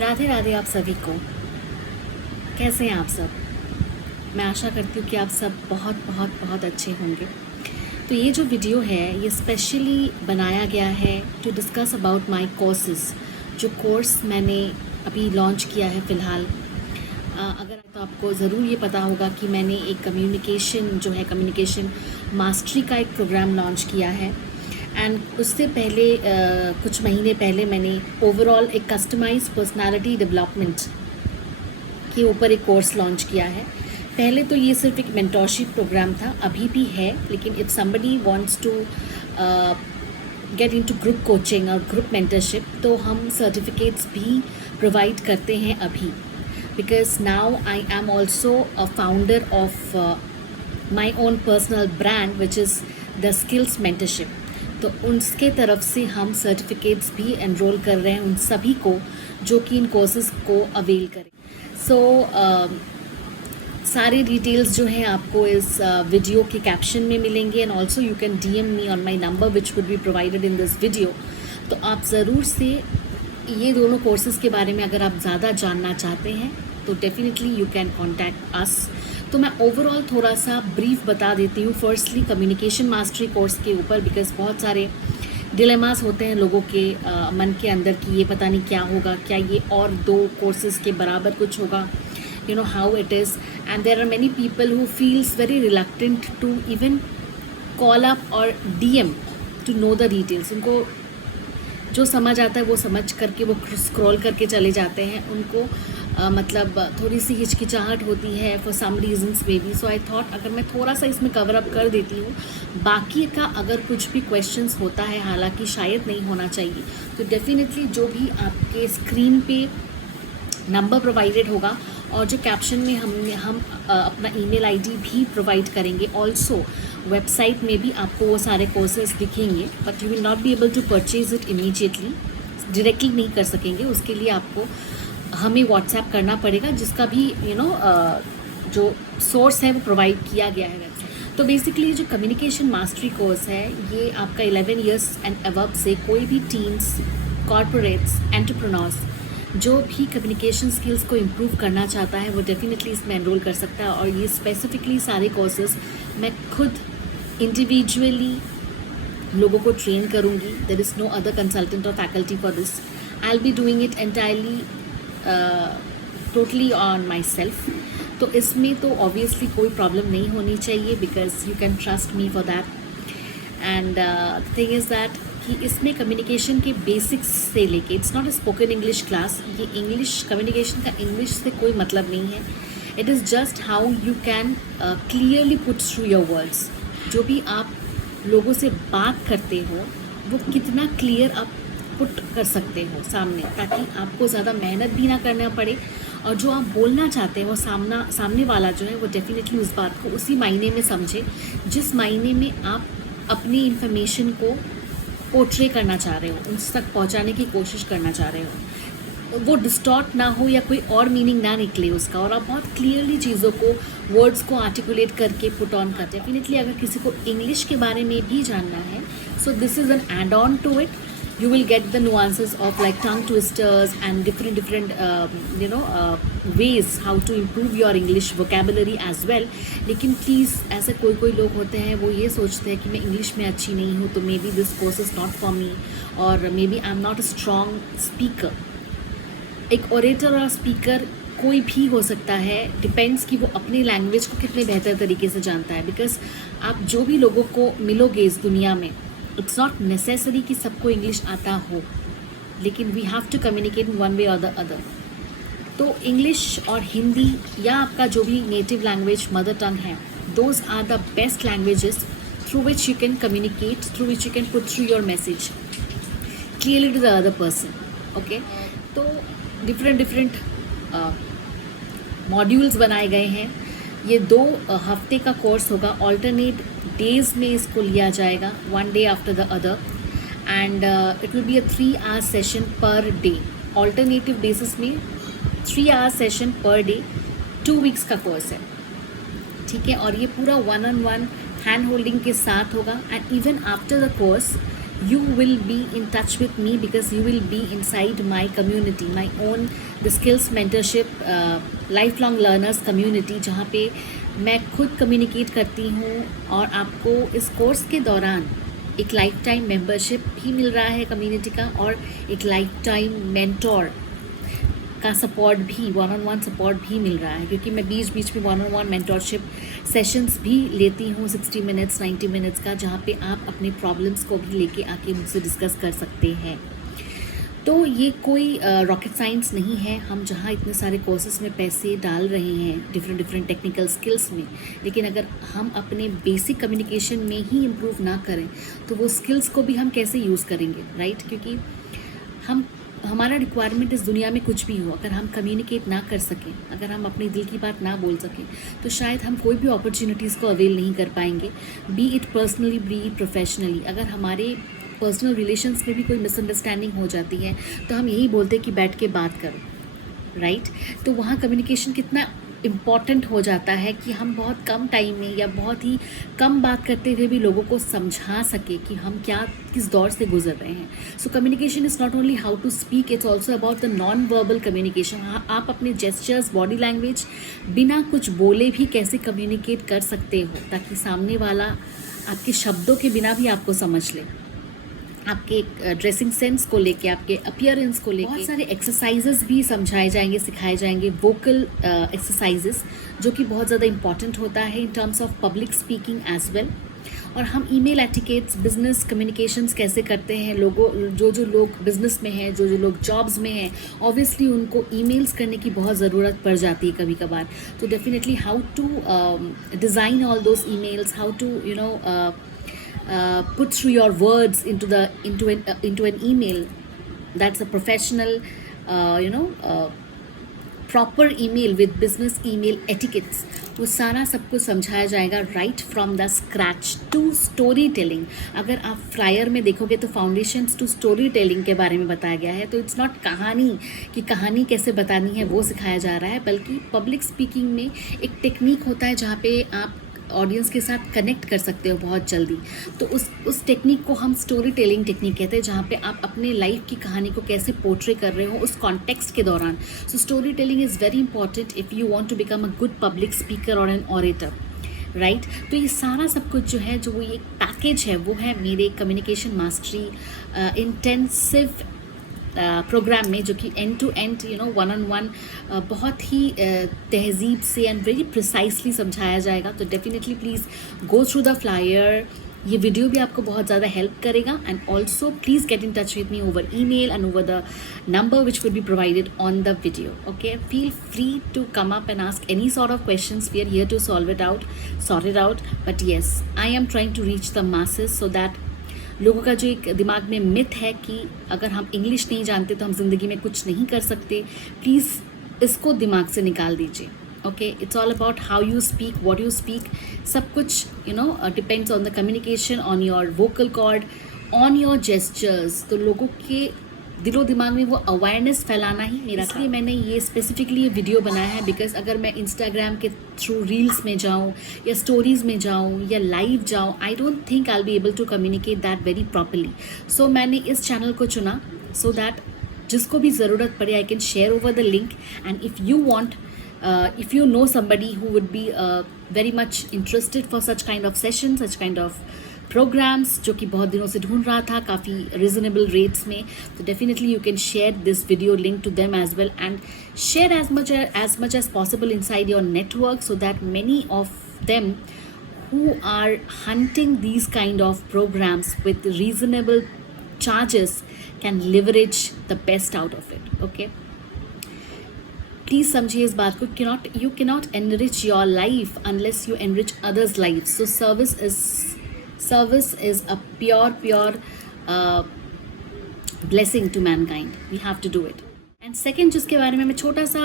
राधे राधे आप सभी को। कैसे हैं आप सब? मैं आशा करती हूँ कि आप सब बहुत बहुत बहुत अच्छे होंगे। तो ये जो वीडियो है ये स्पेशली बनाया गया है to discuss about my courses, जो कोर्स मैंने अभी लॉन्च किया है फ़िलहाल। अगर तो आपको ज़रूर ये पता होगा कि मैंने एक कम्युनिकेशन मास्टरी का एक प्रोग्राम लॉन्च किया है। एंड उससे पहले कुछ महीने पहले मैंने ओवरऑल एक कस्टमाइज पर्सनालिटी डेवलपमेंट के ऊपर एक कोर्स लॉन्च किया है। पहले तो ये सिर्फ एक मेंटोरशिप प्रोग्राम था, अभी भी है, लेकिन if somebody wants to get into group coaching और ग्रुप मेंटरशिप तो हम सर्टिफिकेट्स भी प्रोवाइड करते हैं अभी, because now I am also a founder of my own personal brand which is the skills mentorship. तो उनके तरफ से हम सर्टिफिकेट्स भी एनरोल कर रहे हैं उन सभी को जो कि इन कोर्सेज़ को अवेल करें। सारे डिटेल्स जो हैं आपको इस वीडियो के कैप्शन में मिलेंगे, and also you can DM me on my number which would be provided in this video. तो आप ज़रूर से ये दोनों कोर्सेज़ के बारे में अगर आप ज़्यादा जानना चाहते हैं तो definitely you can contact us. तो मैं ओवरऑल थोड़ा सा ब्रीफ बता देती हूँ। फर्स्टली कम्युनिकेशन मास्टरी कोर्स के ऊपर, बिकॉज बहुत सारे डिलेमास होते हैं लोगों के मन के अंदर कि ये पता नहीं क्या होगा, क्या ये और दो कोर्सेज़ के बराबर कुछ होगा, you know how it is. And there are many people who feels very reluctant to even call up or DM to know the details. उनको जो समझ आता है वो समझ करके वो स्क्रॉल करके चले जाते हैं, उनको मतलब थोड़ी सी हिचकिचाहट होती है for some reasons maybe. So I thought अगर मैं थोड़ा सा इसमें कवर अप कर देती हूँ, बाकी का अगर कुछ भी क्वेश्चंस होता है, हालांकि शायद नहीं होना चाहिए, तो डेफिनेटली जो भी आपके स्क्रीन पे नंबर प्रोवाइडेड होगा और जो कैप्शन में हम अपना ईमेल आईडी भी प्रोवाइड करेंगे। ऑल्सो वेबसाइट में भी आपको वो सारे कोर्सेज दिखेंगे, but you will not be able to purchase it immediately, directly नहीं कर सकेंगे। उसके लिए आपको हमें व्हाट्सएप करना पड़ेगा, जिसका भी जो सोर्स है वो प्रोवाइड किया गया है वेबसाइट। तो बेसिकली जो कम्युनिकेशन मास्टरी कोर्स है ये आपका 11 ईयर्स एंड अबव से कोई भी टीम्स, कॉरपोरेट्स, एंटरप्रेन्योर्स जो भी कम्युनिकेशन स्किल्स को इम्प्रूव करना चाहता है वो डेफिनेटली इसमें एनरोल कर सकता है। और ये स्पेसिफिकली सारे कोर्सेज मैं खुद इंडिविजुअली लोगों को ट्रेन करूँगी। There is no other consultant और faculty for this. I will be doing it entirely totally on my self. तो इसमें तो ऑब्वियसली कोई प्रॉब्लम नहीं होनी चाहिए, because you can trust me for that. And thing is that कि इसमें कम्युनिकेशन के बेसिक्स से लेके, it's not a spoken English class, ये इंग्लिश कम्युनिकेशन का इंग्लिश से कोई मतलब नहीं है। It is just how you can clearly put through your words. जो भी आप लोगों से बात करते हो वो कितना क्लियर आप पुट कर सकते हो सामने, ताकि आपको ज़्यादा मेहनत भी ना करना पड़े, और जो आप बोलना चाहते हैं वो सामने वाला जो है वो डेफिनेटली उस बात को उसी मायने में समझे जिस मायने में आप अपनी इंफॉर्मेशन को पोर्ट्रे करना चाह रहे हो, उस तक पहुंचाने की कोशिश करना चाह रहे हो। वो डिस्टॉर्ट ना हो या कोई और मीनिंग ना निकले उसका, और आप बहुत क्लियरली चीज़ों को, वर्ड्स को आर्टिकुलेट करके पुट ऑन करते हैं। डेफिनेटली अगर किसी को इंग्लिश के बारे में भी जानना है, so this is an add on to it. you will get the nuances of like tongue twisters and different ways how to improve your English vocabulary as well. लेकिन प्लीज़ ऐसे कोई लोग होते हैं वो ये सोचते हैं कि मैं इंग्लिश में अच्छी नहीं हूँ, तो maybe this course is not for me, और maybe I am not a strong speaker. एक ओरेटर और स्पीकर कोई भी हो सकता है, डिपेंड्स कि वो अपनी लैंग्वेज को कितने बेहतर तरीके से जानता है। बिकॉज आप जो भी लोगों को मिलोगे इस दुनिया में, इट्स नॉट नेसेसरी कि सबको इंग्लिश आता हो, लेकिन we have to communicate in one way और द अदर। तो इंग्लिश और हिंदी या आपका जो भी नेटिव लैंग्वेज मदर टंग है, those are the best languages through which you can communicate, through which you can put through your message clearly to the other person. Okay, तो different modules बनाए गए हैं। ये 2 हफ्ते का कोर्स होगा, alternate days में इसको लिया जाएगा, one day after the other, and it will be a 3 hour session per day, alternative basis में 3 hour session per day, 2 weeks का कोर्स है, ठीक है। और ये पूरा 1-on-1 हैंड होल्डिंग के साथ होगा, and even after the course you will be in touch with me because you will be inside my community, my own the skills mentorship lifelong learners community, जहाँ पे मैं खुद कम्युनिकेट करती हूँ और आपको इस कोर्स के दौरान एक लाइफ टाइम मेम्बरशिप भी मिल रहा है कम्युनिटी का, और एक लाइफ टाइम मेंटोर का सपोर्ट भी, वन ऑन वन सपोर्ट भी मिल रहा है, क्योंकि मैं बीच बीच में one on one mentorship sessions भी लेती हूँ 60 मिनट्स 90 मिनट्स का, जहाँ पे आप अपने प्रॉब्लम्स को भी लेके आके मुझसे डिस्कस कर सकते हैं। तो ये कोई रॉकेट साइंस नहीं है, हम जहाँ इतने सारे कोर्सेज में पैसे डाल रहे हैं डिफरेंट टेक्निकल स्किल्स में, लेकिन अगर हम अपने बेसिक कम्युनिकेशन में ही इम्प्रूव ना करें तो वो स्किल्स को भी हम कैसे यूज़ करेंगे, राइट? क्योंकि हमारा रिक्वायरमेंट इस दुनिया में कुछ भी हो, अगर हम कम्युनिकेट ना कर सकें, अगर हम अपने दिल की बात ना बोल सकें, तो शायद हम कोई भी अपॉर्चुनिटीज़ को अवेल नहीं कर पाएंगे, B it personally B it professionally. अगर हमारे पर्सनल रिलेशंस में भी कोई मिसअंडरस्टैंडिंग हो जाती है तो हम यही बोलते हैं कि बैठ के बात करो, राइट? तो वहाँ कम्युनिकेशन कितना इम्पॉर्टेंट हो जाता है कि हम बहुत कम टाइम में या बहुत ही कम बात करते हुए भी लोगों को समझा सके कि हम किस दौर से गुजर रहे हैं। So communication is not only how to speak, it's also about the non verbal communication. आप अपने जेस्चर्स, बॉडी लैंग्वेज बिना कुछ बोले भी कैसे कम्युनिकेट कर सकते हो ताकि सामने वाला आपके शब्दों के बिना भी आपको समझ ले, आपके ड्रेसिंग सेंस को लेके, आपके अपीयरेंस को लेके। बहुत सारे एक्सरसाइजेस भी समझाए जाएंगे, सिखाए जाएंगे, वोकल एक्सरसाइजेस, जो कि बहुत ज़्यादा इंपॉर्टेंट होता है in terms of public speaking as well. और हम ईमेल एटिकेट्स, बिजनेस कम्युनिकेशंस कैसे करते हैं, लोगों जो लोग बिजनेस में हैं, जो लोग जॉब्स में हैं, ऑब्वियसली उनको ईमेल्स करने की बहुत ज़रूरत पड़ जाती है कभी कभार। तो definitely how to design all those emails, how to put through your words into an email that's a professional proper email with business email etiquettes, वो सारा सब कुछ समझाया जाएगा right from the scratch to story telling. अगर आप flyer में देखोगे तो फाउंडेशंस टू स्टोरी टेलिंग के बारे में बताया गया है। तो इट्स नॉट कहानी कि कहानी कैसे बतानी है वो सिखाया जा रहा है, बल्कि पब्लिक स्पीकिंग में एक टेक्निक होता है जहाँ पे आप ऑडियंस के साथ कनेक्ट कर सकते हो बहुत जल्दी। तो उस टेक्निक को हम स्टोरी टेलिंग टेक्निक कहते हैं, जहाँ पे आप अपने लाइफ की कहानी को कैसे पोर्ट्रे कर रहे हो उस कॉन्टेक्स्ट के दौरान। So story telling is very important if you want to become a good public speaker और एन ऑरेटर, राइट? तो ये सारा सब कुछ जो है, जो वो एक पैकेज है, वो है मेरे कम्युनिकेशन मास्टरी इंटेंसिव प्रोग्राम में, जो कि end to end one on one बहुत ही तहजीब से एंड वेरी प्रिसाइसली समझाया जाएगा। तो definitely please go through the flyer. ये वीडियो भी आपको बहुत ज़्यादा हेल्प करेगा, and also please get in touch with me over email and over the number which will be provided on the video. Okay, feel free to come up and ask any sort of questions. We are here to sort it out. But yes, I am trying to reach the masses so that लोगों का जो एक दिमाग में myth है कि अगर हम इंग्लिश नहीं जानते तो हम ज़िंदगी में कुछ नहीं कर सकते, प्लीज़ इसको दिमाग से निकाल दीजिए। Okay, it's all about how you speak, what you speak, सब कुछ depends on the communication, on your vocal cord, on your gestures. तो लोगों के दिलो दिमाग में वो अवेयरनेस फैलाना ही मेरा, इसलिए मैंने ये स्पेसिफिकली ये वीडियो बनाया है। बिकॉज अगर मैं इंस्टाग्राम के थ्रू रील्स में जाऊँ या स्टोरीज़ में जाऊँ या लाइव जाऊँ, I don't think I will be able to communicate that very properly. So मैंने इस चैनल को चुना सो दैट जिसको भी ज़रूरत पड़े I can share over the link, and if you want, if you know somebody who would be very much interested for such kind of sessions, such kind of programs, जो कि बहुत दिनों से ढूंढ रहा था काफ़ी reasonable rates में, तो definitely you can share this video link to them as well, and share as much as possible inside your network so that many of them who are hunting these kind of programs with reasonable charges can leverage the best out of it. Okay, please समझिए इस बात को, you cannot enrich your life unless you enrich others' lives. So service is a pure blessing to mankind. We have to do it. And second, जिसके बारे में मैं छोटा सा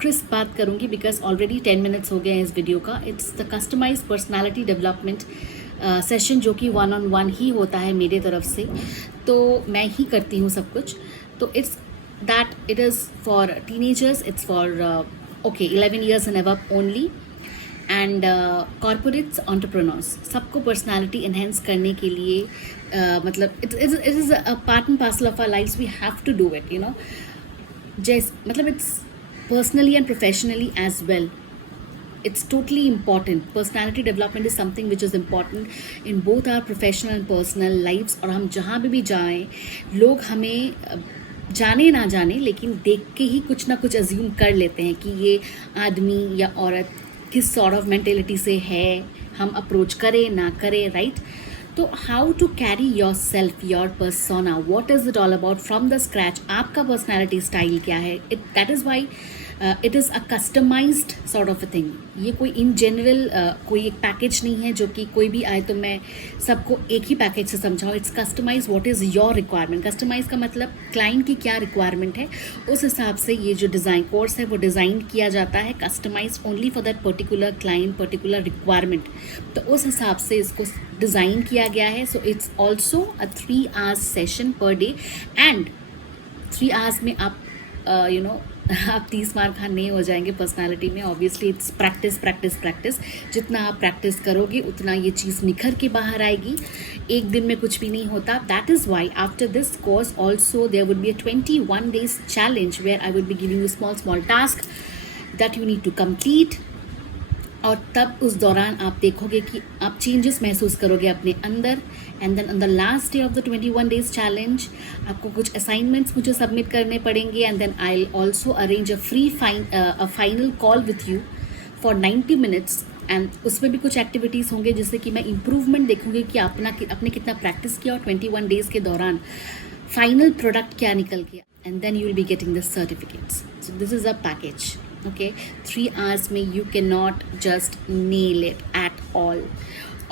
क्रिस्प बात करूँगी, because already 10 minutes हो गए हैं इस वीडियो का। It's the customized personality development session, जो कि 1-on-1 ही होता है मेरे तरफ से, तो मैं ही करती हूँ सब कुछ। तो it is for teenagers, it's for 11 years and above only, and corporates, entrepreneurs, सबको पर्सनालिटी एनहेंस करने के लिए मतलब it is a part and parcel of our lifes, we have to do it, you know. मतलब it's personally and professionally as well. It's totally important. Personality development is something which is important in both our professional and personal lives. और हम जहाँ भी जाएं, लोग हमें जाने ना जाने लेकिन देख के ही कुछ ना कुछ अज्यूम कर लेते हैं कि ये आदमी या औरत किस सॉर्ट ऑफ मेंटेलिटी से है, हम अप्रोच करें ना करें, राइट. तो how to carry yourself, your persona, what is it all about from the scratch. आपका पर्सनैलिटी स्टाइल क्या है, that is why it is a customised sort of a thing. ये कोई इन जनरल कोई एक package नहीं है जो कि कोई भी आए तो मैं सबको एक ही पैकेज से समझाऊँ. It's customise what is your requirement. Customise का मतलब क्लाइंट की क्या रिक्वायरमेंट है, उस हिसाब से ये जो डिज़ाइन कोर्स है वो डिज़ाइन किया जाता है. Customise only for that particular client, particular requirement. तो उस हिसाब से इसको डिज़ाइन किया गया है. So it's also a 3 hours session per day and 3 hours में आप यू नो आप 30 मार खान नहीं हो जाएंगे पर्सनालिटी में. Obviously it's practice practice practice. जितना आप प्रैक्टिस करोगे उतना ये चीज़ निखर के बाहर आएगी. एक दिन में कुछ भी नहीं होता. That is why after this course also there would be a 21 days challenge where I would be giving you small task that you need to complete. और तब उस दौरान आप देखोगे कि आप चेंजेस महसूस करोगे अपने अंदर. And then on the last day of the 21 days challenge आपको कुछ असाइनमेंट्स मुझे सबमिट करने पड़ेंगे. And then I will also arrange a final call with you for 90 minutes. एंड उसमें भी कुछ एक्टिविटीज़ होंगे जिससे कि मैं इम्प्रूवमेंट देखूँगी कि आपने कितना प्रैक्टिस किया और 21 days के दौरान फाइनल प्रोडक्ट क्या निकल गया. And then you will be getting the certificates. So this is a package. Okay, 3 hours में you can not just nail it at all.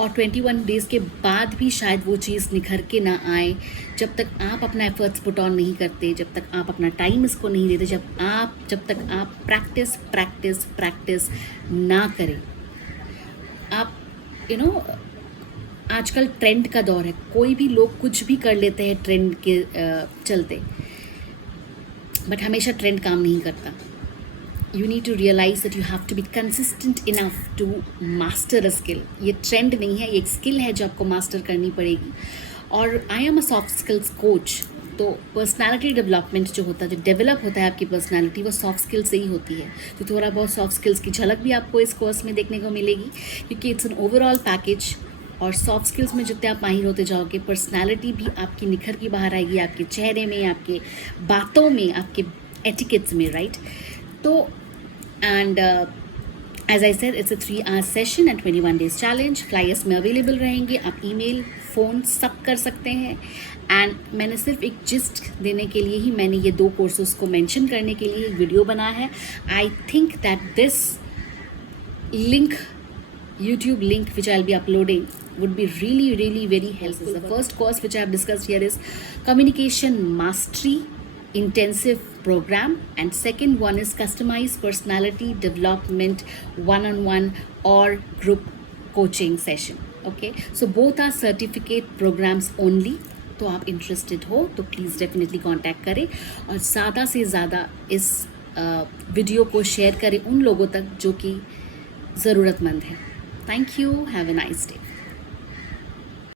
और 21 days के बाद भी शायद वो चीज़ निखर के ना आए जब तक आप अपना एफर्ट्स पुट ऑन नहीं करते, जब तक आप अपना टाइम इसको नहीं देते, जब तक आप प्रैक्टिस प्रैक्टिस प्रैक्टिस ना करें. आप यू नो आजकल ट्रेंड का दौर है. कोई भी लोग कुछ भी कर लेते हैं ट्रेंड के चलते, बट हमेशा ट्रेंड काम नहीं करता. You need to realize that you have to be consistent enough to master a skill. ये ट्रेंड नहीं है, ये एक स्किल है जो आपको मास्टर करनी पड़ेगी. और I am a soft skills coach. तो पर्सनालिटी डेवलपमेंट जो होता है, जो डेवलप होता है आपकी पर्सनालिटी, वो सॉफ्ट स्किल्स से ही होती है. तो थोड़ा बहुत सॉफ्ट स्किल्स की झलक भी आपको इस कोर्स में देखने को मिलेगी क्योंकि इट्स एन ओवरऑल पैकेज. और सॉफ्ट स्किल्स में जितने आप माहिर होते जाओगे, पर्सनालिटी भी आपकी निखर की बाहर आएगी, आपके चेहरे में, आपके बातों में, आपके एटिकेट्स में, राइट. तो and as I said, it's a 3 hour session and 21 days challenge. flyers में अवेलेबल रहेंगे. आप ईमेल, फ़ोन सब कर सकते हैं. एंड मैंने सिर्फ एक जिस्ट देने के लिए ही मैंने ये 2 कोर्सेज को मेंशन करने के लिए एक वीडियो बनाया है. I think that this link, YouTube link which I'll be uploading would be really very helpful. The first course which I have discussed here is Communication Mastery Intensive Program, and second one is Customized Personality Development One-on-One or Group Coaching Session. Okay, so both are certificate programs only. तो आप interested हो तो please definitely contact करें और ज़्यादा से ज़्यादा इस वीडियो को शेयर करें उन लोगों तक जो कि ज़रूरतमंद हैं. Thank you. Have a nice day.